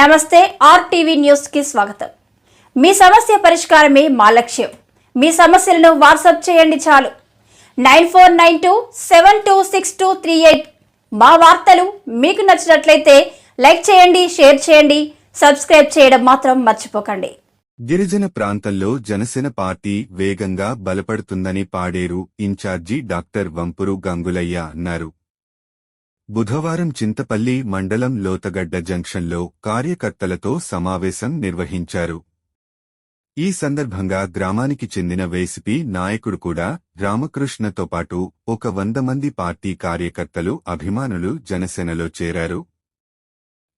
నమస్తే RTV news కి స్వాగతం। మీ సమస్య పరిష్కారమే మా లక్ష్యం। మీ సమస్యలను వాట్సాప్ చేయండి చాలు 9492726238। మా వార్తలు మీకు నచ్చినట్లయితే లైక్ చేయండి, షేర్ చేయండి, సబ్స్క్రైబ్ చేయడం మాత్రం మర్చిపోకండి। గిరిజన ప్రాంతంలో జనసేన పార్టీ వేగంగా బలపడుతుందని పాడేరు ఇన్ఛార్జి డాక్టర్ వంపురు గంగులయ్య అన్నారు। బుధవారం చింతపల్లి మండలం లోతగడ్డ జంక్షన్లో కార్యకర్తలతో సమావేశం నిర్వహించారు। ఈ సందర్భంగా గ్రామానికి చెందిన వైసీపీ నాయకుడు కూడా రామకృష్ణతో పాటు ఒక 100 మంది పార్టీ కార్యకర్తలు అభిమానులు జనసేనలో చేరారు।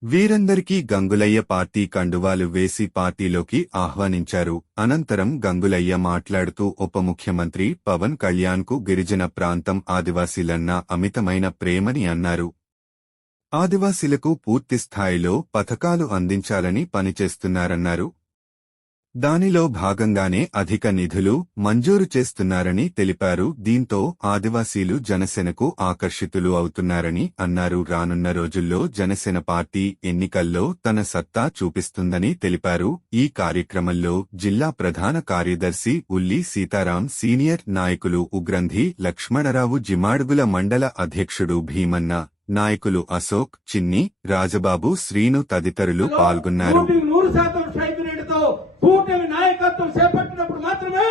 వీరందరికీ గంగులయ్య పార్టీ కండువాలు వేసి పార్టీలోకి ఆహ్వానించారు। అనంతరం గంగులయ్య మాట్లాడుతూ ఉప ముఖ్యమంత్రి పవన్ కళ్యాణ్కు గిరిజన ప్రాంతం ఆదివాసీలన్న అమితమైన ప్రేమని అన్నారు। ఆదివాసీలకు పూర్తిస్థాయిలో పథకాలు అందించాలని పనిచేస్తున్నారన్నారు। దానిలో భాగంగానే అధిక నిధులు మంజూరు చేస్తున్నారని తెలిపారు। దీంతో ఆదివాసీలు జనసేనకు ఆకర్షితులు అవుతున్నారని అన్నారు। రానున్న రోజుల్లో జనసేన పార్టీ ఎన్నికల్లో తన సత్తా చూపిస్తుందని తెలిపారు। ఈ కార్యక్రమంలో జిల్లా ప్రధాన కార్యదర్శి ఉల్లి సీతారాం, సీనియర్ నాయకులు ఉగ్రంథి లక్ష్మణరావు, జిమాడుగుల మండల అధ్యక్షుడు భీమన్న, నాయకులు అశోక్, చిన్ని, రాజబాబు, శ్రీను తదితరులు పాల్గొన్నారు। కూటమి నాయకత్వం చేపట్టినప్పుడు మాత్రమే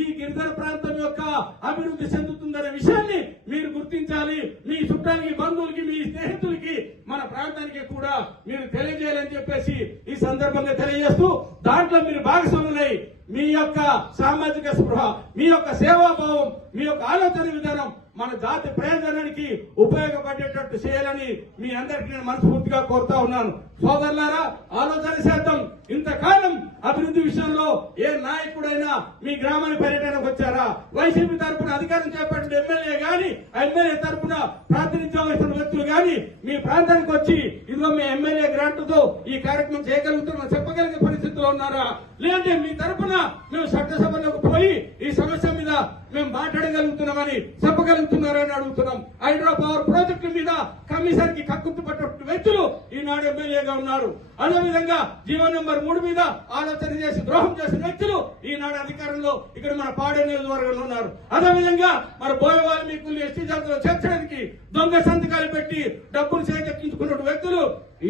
ఈ గిరిజన ప్రాంతం యొక్క అభివృద్ధి చెందుతుందనే విషయాన్ని మీరు గుర్తించాలి। మీ చుట్టాలకి, బంధువులకి, మీ స్నేహితులకి, మన ప్రాంతానికి కూడా మీరు తెలియజేయాలని చెప్పేసి ఈ సందర్భంగా తెలియజేస్తూ, దాంట్లో మీరు భాగస్వాములై మీ యొక్క సామాజిక స్పృహ, మీ యొక్క సేవాభావం, మీ యొక్క ఆలోచన విధానం మన జాతి ప్రయోజనానికి ఉపయోగపడేటట్టు చేయాలని మీ అందరికీ నేను మనస్ఫూర్తిగా కోరుతా ఉన్నాను। సోదరులారా, ఆలోచన చేద్దాం। ఇంతకాలం అభివృద్ధి విషయంలో ఏ నాయకుడైనా మీ గ్రామానికి పర్యటనకు వచ్చారా? వైసీపీ తరఫున అధికారం చేపట్టిన ఎమ్మెల్యే గాని, ఎమ్మెల్యే తరఫున ప్రాతినిధ్యం వహిస్తున్న వ్యక్తులు గాని మీ ప్రాంతానికి వచ్చి ఇదిగో మీ ఎమ్మెల్యే గ్రాంట్తో ఈ కార్యక్రమం చేయగలుగుతున్నా చెప్పగలిగే పరిస్థితిలో ఉన్నారా? లేదంటే మీ తరఫున మేము చట్టసభలోకి పోయి ఈ సమస్య మీద మేము మాట్లాడగలుగుతున్నామని చెప్పగలుగుతున్నారని అడుగుతున్నాం। హైడ్రో పవర్ ప్రాజెక్టు మీద కమిషన్ కి కక్కుర్తి పట్టిన వ్యక్తులు ఈనాడు ఎమ్మెల్యేగా ఉన్నారు। అదేవిధంగా జీవో నెంబర్ 3 మీద ఆలోచన చేసి ద్రోహం చేసిన వ్యక్తులు ఈనాడు అధికారంలో ఇక్కడ మన పాడే నియోజకవర్గంలో ఉన్నారు। అదేవిధంగా మన బోయ వాల్మీకులు ఎస్టీ జాతిలో చేర్చడానికి దొంగ సంతకాలు పెట్టి డబ్బులు చేజెక్కించుకున్న వ్యక్తులు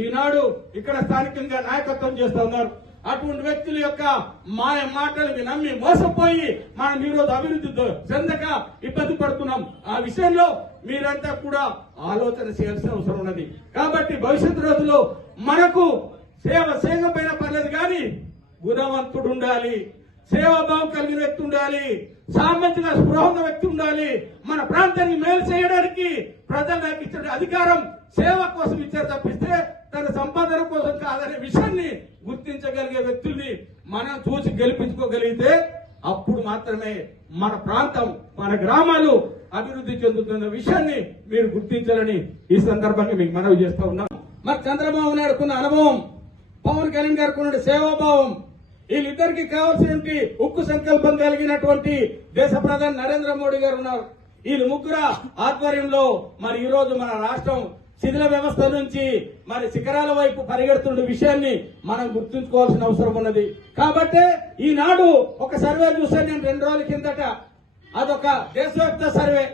ఈనాడు ఇక్కడ స్థానికంగా నాయకత్వం చేస్తా ఉన్నారు। అటువంటి వ్యక్తుల యొక్క మాయ మాటలకి నమ్మి మోసపోయి మనం ఈరోజు అభివృద్ధి చెందక ఇబ్బంది పడుతున్నాం। ఆ విషయంలో మీరంతా కూడా ఆలోచన చేయాల్సిన అవసరం ఉన్నది। కాబట్టి భవిష్యత్తు రోజుల్లో మనకు సేవ చేయకపోయినా పర్లేదు కానీ గుణవంతుడు ఉండాలి, సేవాభావం కలిగిన వ్యక్తి ఉండాలి, సామాజిక స్పృహ ఉన్న వ్యక్తి ఉండాలి। మన ప్రాంతానికి మేలు చేయడానికి ప్రజలు నాకు ఇచ్చిన అధికారం సేవ కోసం ఇచ్చారు తప్పిస్తే తన సంపాదన కోసం కాదనే విషయాన్ని గుర్తించగలిగే వ్యక్తుల్ని మనం చూసి గెలిపించుకోగలిగితే అప్పుడు మాత్రమే మన ప్రాంతం, మన గ్రామాలు అభివృద్ధి చెందుతున్న విషయాన్ని మీరు గుర్తించాలని ఈ సందర్భంగా మీకు మనవి చేస్తూ ఉన్నాం। మరి చంద్రబాబు నాయుడుకున్న అనుభవం, పవన్ కళ్యాణ్ గారికి ఉన్న సేవాభావం, వీళ్ళిద్దరికి కావాల్సిన ఉక్కు సంకల్పం కలిగినటువంటి దేశ ప్రధాని నరేంద్ర మోడీ గారు ఉన్నారు। వీళ్ళు ముగ్గురు ఆధ్వర్యంలో మరి ఈ రోజు మన రాష్ట్రం శిథిల వ్యవస్థ నుంచి మరి శిఖరాల వైపు పరిగెడుతున్న విషయాన్ని మనం గుర్తుంచుకోవాల్సిన అవసరం ఉన్నది। కాబట్టి ఈనాడు ఒక సర్వే చూసాను నేను 2 రోజుల కిందట। అదొక దేశవ్యాప్త సర్వే,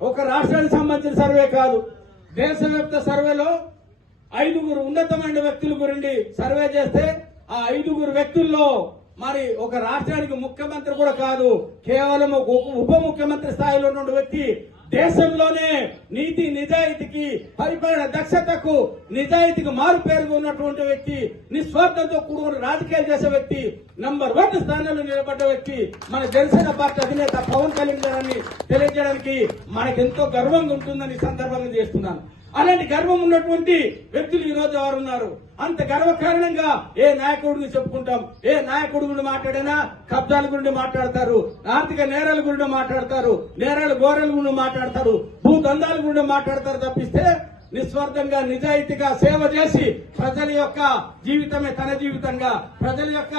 ఒక రాష్ట్రానికి సంబంధించిన సర్వే కాదు, దేశవ్యాప్త సర్వేలో 5 ఉన్నతమైన వ్యక్తుల గురించి సర్వే చేస్తే ఆ 5 వ్యక్తుల్లో మరి ఒక రాష్ట్రానికి ముఖ్యమంత్రి కూడా కాదు, కేవలం ఉప ముఖ్యమంత్రి స్థాయిలో ఉన్న వ్యక్తి, దేశంలోనే నీతి నిజాయితీకి, పరిపాలన దక్షతకు, నిజాయితీకి మారు పేరుగా ఉన్నటువంటి వ్యక్తి, నిస్వార్థంతో కూడుకుని రాజకీయాలు చేసే వ్యక్తి, నంబర్ 1 స్థానంలో నిలబడ్డ వ్యక్తి మన జనసేన పార్టీ అధినేత పవన్ కళ్యాణ్ గారిని తెలియజేయడానికి మనకెంతో గర్వంగా ఉంటుందని సందర్భంగా చేస్తున్నాను। అలాంటి గర్వం ఉన్నటువంటి వ్యక్తులు ఈ రోజు ఎవరు ఉన్నారు? అంత గర్వకారణంగా ఏ నాయకుడిని చెప్పుకుంటాం? ఏ నాయకుడి గురించి మాట్లాడినా కబ్జాల గురించి మాట్లాడతారు, ఆర్థిక నేరాల గురించి మాట్లాడతారు, నేరాల ఘోరాల గురించి మాట్లాడతారు, భూదందాల గురించి మాట్లాడతారు తప్పిస్తే నిస్వార్థంగా నిజాయితీగా సేవ చేసి ప్రజల యొక్క జీవితమే తన జీవితంగా, ప్రజల యొక్క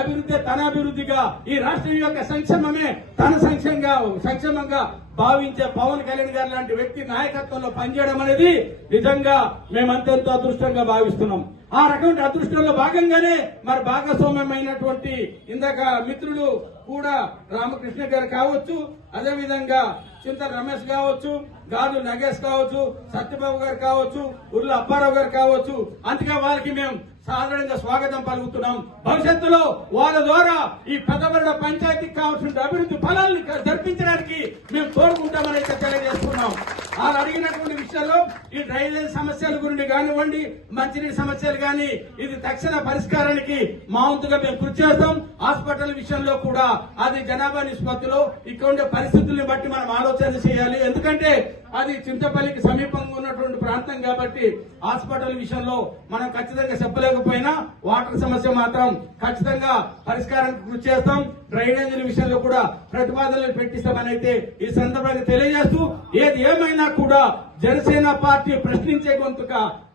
అభివృద్ధి తన అభివృద్ధిగా, ఈ రాష్ట్రం యొక్క సంక్షేమమే తన సంక్షేమంగా భావించే పవన్ కళ్యాణ్ గారు లాంటి వ్యక్తి నాయకత్వంలో పనిచేయడం అనేది నిజంగా మేమంతెంతో అదృష్టంగా భావిస్తున్నాం। ఆ రకమైన అదృష్టంలో భాగంగానే మరి భాగస్వామ్యమైనటువంటి ఇందాక మిత్రులు కూడా రామకృష్ణ గారు కావచ్చు, అదేవిధంగా చింతల రమేష్ కావచ్చు, గాజు నగేష్ కావచ్చు, సత్యబాబు గారు కావచ్చు, ఉర్ల అప్పారావు గారు కావచ్చు, అందుకే వారికి మేము సాధారణంగా స్వాగతం పలుకుతున్నాం. భవిష్యత్తులో వాళ్ళ ద్వారా ఈ పెద్దబడ్డ పంచాయతీకి కావాల్సిన అభివృద్ధి ఫలాన్ని జరిపించడానికి మేము తోడుకుంటామని అయితే తెలియజేస్తున్నాం. వాళ్ళు అడిగినటువంటి విషయాల్లో ఈ డ్రైనేజ్ సమస్యల గురించి కానివ్వండి, మంచినీటి సమస్యలు కానీ ఇది తక్షణ పరిష్కారానికి మా వంతుగా మేము కృషి చేస్తాం. హాస్పిటల్ విషయంలో కూడా అది జనాభా నిష్పత్తిలో ఇక్కడ ఉండే పరిస్థితుల్ని బట్టి మనం ఆలోచన చేయాలి. ఎందుకంటే అది చింతపల్లికి సమీపంగా ఉన్నటువంటి ప్రాంతం కాబట్టి హాస్పిటల్ విషయంలో మనం ఖచ్చితంగా చెప్పలేకపోయినా వాటర్ సమస్య మాత్రం ఖచ్చితంగా పరిష్కారానికి కృషి చేస్తాం. డ్రైనేజీల విషయంలో కూడా ప్రతిపాదనలు పెట్టిస్తామని అయితే ఈ సందర్భంగా తెలియజేస్తూ, ఏది ఏమైనా కూడా జనసేన పార్టీ ప్రశ్నించే గొంతుక,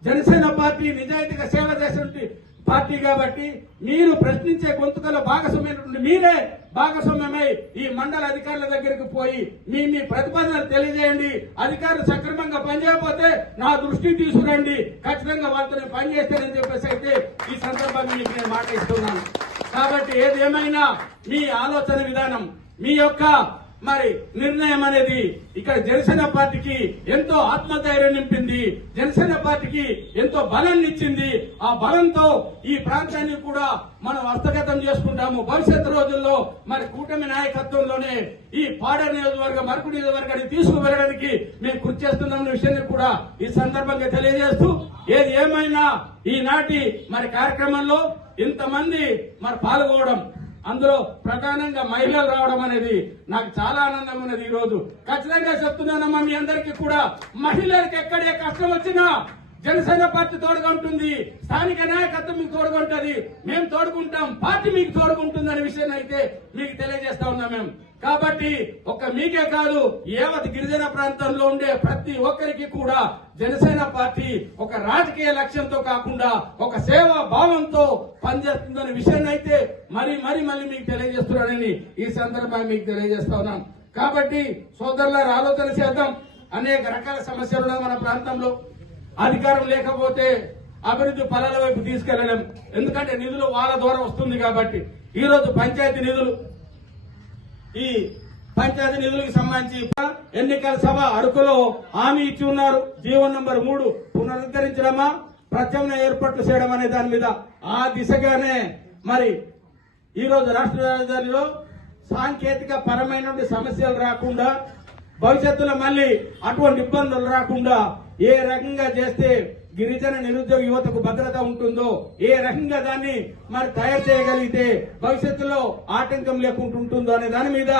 జనసేన పార్టీ నిజాయితీగా సేవ చేసినటువంటి పార్టీ కాబట్టి మీరు ప్రశ్నించే గొంతుకలో భాగస్వామ్యమైనటువంటి మీరే భాగస్వామ్యమై ఈ మండల అధికారుల దగ్గరికి పోయి మీ ప్రతిపాదనలు తెలియజేయండి. అధికారులు సక్రమంగా పనిచేయకపోతే నా దృష్టికి తీసుకురండి, ఖచ్చితంగా వాళ్ళతో పనిచేస్తానని చెప్పేసి అయితే ఈ సందర్భంగా మీకు నేను మాట ఇస్తున్నాను. కాబట్టి ఏది ఏమైనా మీ ఆలోచన విధానం, మీ యొక్క మరి నిర్ణయం అనేది ఇక్కడ జనసేన పార్టీకి ఎంతో ఆత్మధైర్యం నింపింది, జనసేన పార్టీకి ఎంతో బలాన్ని ఇచ్చింది. ఆ బలంతో ఈ ప్రాంతాన్ని కూడా మనం హస్తగతం చేసుకుంటాము. భవిష్యత్తు రోజుల్లో మరి కూటమి నాయకత్వంలోనే ఈ పాడేరు నియోజకవర్గం, అరకు నియోజకవర్గాన్ని తీసుకువెళ్ళడానికి మేము కృషి చేస్తున్నామన్న విషయాన్ని కూడా ఈ సందర్భంగా తెలియజేస్తూ, ఏది ఏమైనా ఈనాటి మరి కార్యక్రమంలో ఇంతమంది మరి పాల్గొనడం, అందులో ప్రధానంగా మహిళలు రావడం అనేది నాకు చాలా ఆనందంగా ఉన్నది. ఈ రోజు ఖచ్చితంగా చెప్తున్నానమ్మా మీ అందరికీ కూడా, మహిళలకు ఎక్కడే కష్టం వచ్చినా జనసేన పార్టీ తోడుగా ఉంటుంది, స్థానిక నాయకత్వం మీకు తోడుగా ఉంటుంది, మేము తోడుకుంటాం, పార్టీ మీకు తోడుకుంటుంది అనే విషయాన్ని అయితే మీకు తెలియజేస్తా ఉన్నాం మేము. కాబట్టి ఒక్క మీకే కాదు, యావత్ గిరిజన ప్రాంతంలో ఉండే ప్రతి ఒక్కరికి కూడా జనసేన పార్టీ ఒక రాజకీయ లక్ష్యంతో కాకుండా ఒక సేవా భావంతో పనిచేస్తుందనే విషయాన్ని అయితే మళ్ళీ మీకు తెలియజేస్తున్నానని ఈ సందర్భంగా మీకు తెలియజేస్తా ఉన్నాం. కాబట్టి సోదరులారా ఆలోచన చేద్దాం. అనేక రకాల సమస్యలు ఉన్నాయి మన ప్రాంతంలో. అధికారం లేకపోతే అభివృద్ధి ఫలాల వైపు తీసుకెళ్లడం, ఎందుకంటే నిధులు వాళ్ళ ద్వారా వస్తుంది కాబట్టి. ఈ రోజు పంచాయతీ నిధులు, ఈ పంచాయతీ నిధులకు సంబంధించి ఎన్నికల సభ అరకులో హామీ ఇచ్చి ఉన్నారు. జీవో నంబర్ 3 పునరుద్ధరించడమా, ప్రత్యామ్నాయ ఏర్పాట్లు చేయడం అనే దాని మీద ఆ దిశగానే మరి ఈ రోజు రాష్ట్ర రాజధానిలో సాంకేతిక పరమైన సమస్యలు రాకుండా, భవిష్యత్తులో మళ్ళీ అటువంటి ఇబ్బందులు రాకుండా ఏ రకంగా చేస్తే గిరిజన నిరుద్యోగ యువతకు భద్రత ఉంటుందో, ఏ రకంగా దాన్ని మరి తయారు చేయగలిగితే భవిష్యత్తులో ఆటంకం లేకుండా ఉంటుందో అనే దాని మీద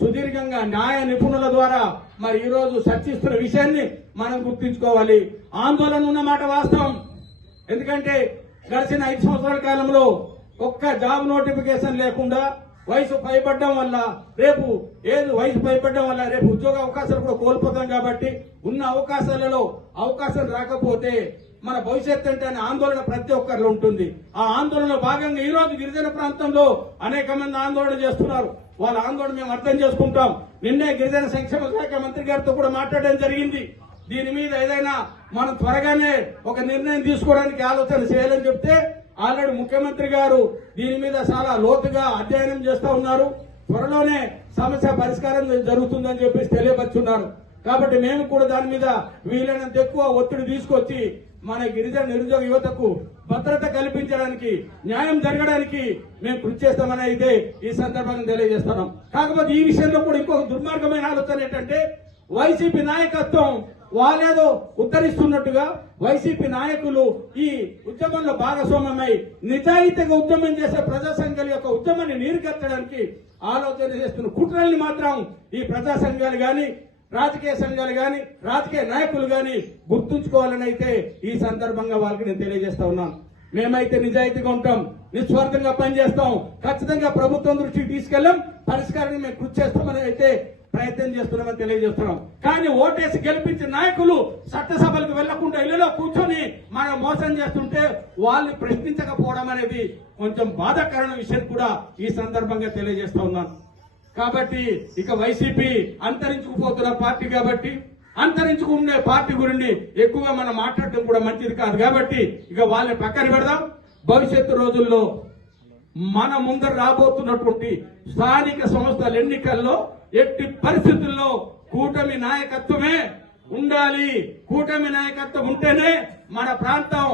సుదీర్ఘంగా న్యాయ నిపుణుల ద్వారా మరి ఈ రోజు చర్చిస్తున్న విషయాన్ని మనం గుర్తుంచుకోవాలి. ఆందోళన ఉన్న మాట వాస్తవం. ఎందుకంటే గడిచిన 5 సంవత్సరాల కాలంలో ఒక్క జాబ్ నోటిఫికేషన్ లేకుండా వయసు పైబడ్డం వల్ల రేపు ఉద్యోగ అవకాశాలు కూడా కోల్పోతాం. కాబట్టి ఉన్న అవకాశాలలో అవకాశం రాకపోతే మన భవిష్యత్తు అంటే ఆందోళన ప్రతి ఒక్కరిలో ఉంటుంది. ఆ ఆందోళనలో భాగంగా ఈ రోజు గిరిజన ప్రాంతంలో అనేక మంది ఆందోళన చేస్తున్నారు. వాళ్ళ ఆందోళన మేము అర్థం చేసుకుంటాం. నిన్నే గిరిజన సంక్షేమ శాఖ మంత్రి గారితో కూడా మాట్లాడడం జరిగింది. దీని మీద ఏదైనా మనం త్వరగానే ఒక నిర్ణయం తీసుకోవడానికి ఆలోచన చేయాలని చెప్తే ఆల్రెడీ ముఖ్యమంత్రి గారు దీని మీద చాలా లోతుగా అధ్యయనం చేస్తా ఉన్నారు. త్వరలోనే సమస్య పరిష్కారం జరుగుతుందని చెప్పేసి తెలియపరుచున్నారు. కాబట్టి మేము కూడా దాని మీద వీలైనంత ఎక్కువ ఒత్తిడి తీసుకొచ్చి మన గిరిజన నిరుద్యోగ యువతకు భద్రత కల్పించడానికి, న్యాయం జరగడానికి మేము కృషి చేస్తామని అయితే ఈ సందర్భంగా తెలియజేస్తున్నాం. కాకపోతే ఈ విషయంలో కూడా ఇంకొక దుర్మార్గమైన ఆలోచన ఏంటంటే, వైసీపీ నాయకత్వం వాళ్ళేదో ఉత్తరిస్తున్నట్టుగా వైసీపీ నాయకులు ఈ ఉద్యమంలో భాగస్వామ్యమై నిజాయితీగా ఉద్యమం చేసే ప్రజా సంఘాల యొక్క ఉద్యమాన్ని నీరుకెత్తడానికి ఆలోచన చేస్తున్న కుట్రల్ని మాత్రం ఈ ప్రజా సంఘాలు గాని, రాజకీయ సంఘాలు గాని, రాజకీయ నాయకులు గాని గుర్తుంచుకోవాలని అయితే ఈ సందర్భంగా వాళ్ళకి నేను తెలియజేస్తా ఉన్నాను. మేమైతే నిజాయితీగా ఉంటాం, నిస్వార్థంగా పనిచేస్తాం, ఖచ్చితంగా ప్రభుత్వం దృష్టికి తీసుకెళ్లాం, పరిష్కారాన్ని మేము కృషి చేస్తామని అయితే ప్రయత్నం చేస్తున్నామని తెలియజేస్తున్నాం. కానీ ఓటేసి గెలిపించిన నాయకులు చట్టసభలకు వెళ్లకుండా ఇళ్లలో కూర్చొని మనం మోసం చేస్తుంటే వాళ్ళని ప్రశ్నించకపోవడం అనేది కొంచెం బాధాకరమైన విషయం కూడా ఈ సందర్భంగా తెలియజేస్తా ఉన్నాను. కాబట్టి ఇక వైసీపీ అంతరించుకుపోతున్న పార్టీ కాబట్టి అంతరించుకునే పార్టీ గురించి ఎక్కువగా మనం మాట్లాడటం కూడా మంచిది కాదు. కాబట్టి ఇక వాళ్ళని పక్కన పెడదాం. భవిష్యత్తు రోజుల్లో మన ముందర రాబోతున్నటువంటి స్థానిక సంస్థల ఎన్నికల్లో ఎట్టి పరిస్థితుల్లో కూటమి నాయకత్వమే ఉండాలి. కూటమి నాయకత్వం ఉంటేనే మన ప్రాంతం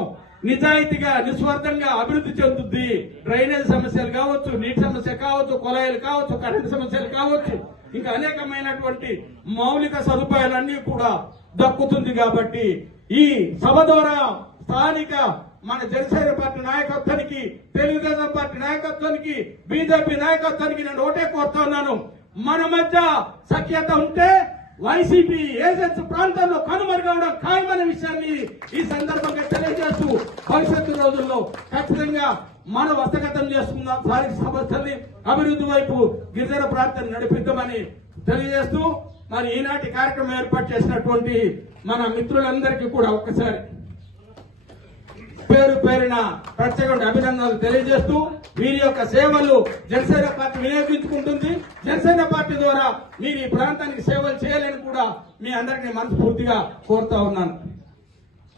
నిజాయితీగా నిస్వార్థంగా అభివృద్ధి చెందుద్ది. డ్రైనేజ్ సమస్యలు కావచ్చు, నీటి సమస్య కావచ్చు, కుళాయిలు కావచ్చు, కరెంటు సమస్యలు కావచ్చు, ఇంకా అనేకమైనటువంటి మౌలిక సదుపాయాలన్నీ కూడా దక్కుతుంది. కాబట్టి ఈ సభ ద్వారా స్థానిక మన జనసేన పార్టీ నాయకత్వానికి, తెలుగుదేశం పార్టీ నాయకత్వానికి, బీజేపీ నాయకత్వానికి నేను ఒకటే కోరుతా ఉన్నాను. మన మధ్య సఖ్యత ఉంటే వైసీపీ ఏజెన్సీ ప్రాంతాల్లో కనుమరుగవడం ఖాయమనే విషయాన్ని ఈ సందర్భంగా తెలియజేస్తూ భవిష్యత్తు రోజుల్లో ఖచ్చితంగా మనం హస్తగతం చేసుకుందాం. స్థానిక సంస్థల్ని అభివృద్ధి వైపు గిరిజన ప్రాంతాన్ని నడిపిద్దామని తెలియజేస్తూ మరి ఈనాటి కార్యక్రమం ఏర్పాటు చేసినటువంటి మన మిత్రులందరికీ కూడా ఒక్కసారి పేరు పేరిన ప్రత్యేక అభినందనలు తెలియజేస్తూ వీరి యొక్క సేవలు జనసేన పార్టీ వినియోగించుకుంటుంది. జనసేన పార్టీ ద్వారా మీరు ఈ ప్రాంతానికి సేవలు చేయాలని కూడా మీ అందరికీ మనస్ఫూర్తిగా కోరుతా ఉన్నాను.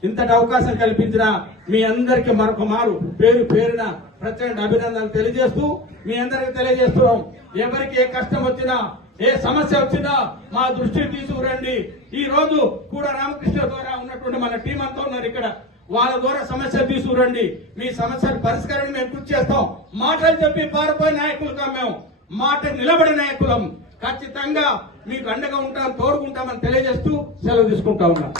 ఇంతటి అవకాశం కల్పించిన మీ అందరికీ మరొక మారు పేరు పేరిన ప్రత్యేక అభినందనలు తెలియజేస్తూ మీ అందరికీ తెలియజేస్తున్నాం. ఎవరికి ఏ కష్టం వచ్చినా, ఏ సమస్య వచ్చినా మా దృష్టికి తీసుకురండి. ఈ రోజు కూడా రామకృష్ణ ద్వారా ఉన్నటువంటి మన టీం అంతా ఉన్నారు ఇక్కడ. వాళ్ళ ద్వారా సమస్య తీసుకురండి. మీ సమస్యల పరిష్కారం మేము కృషి చేస్తాం. మాటలు చెప్పి పారిపోయే నాయకులుగా మేము మాట నిలబడే నాయకులం. ఖచ్చితంగా మీకు అండగా ఉంటాం, తోడుకుంటామని తెలియజేస్తూ సెలవు తీసుకుంటా ఉన్నాం.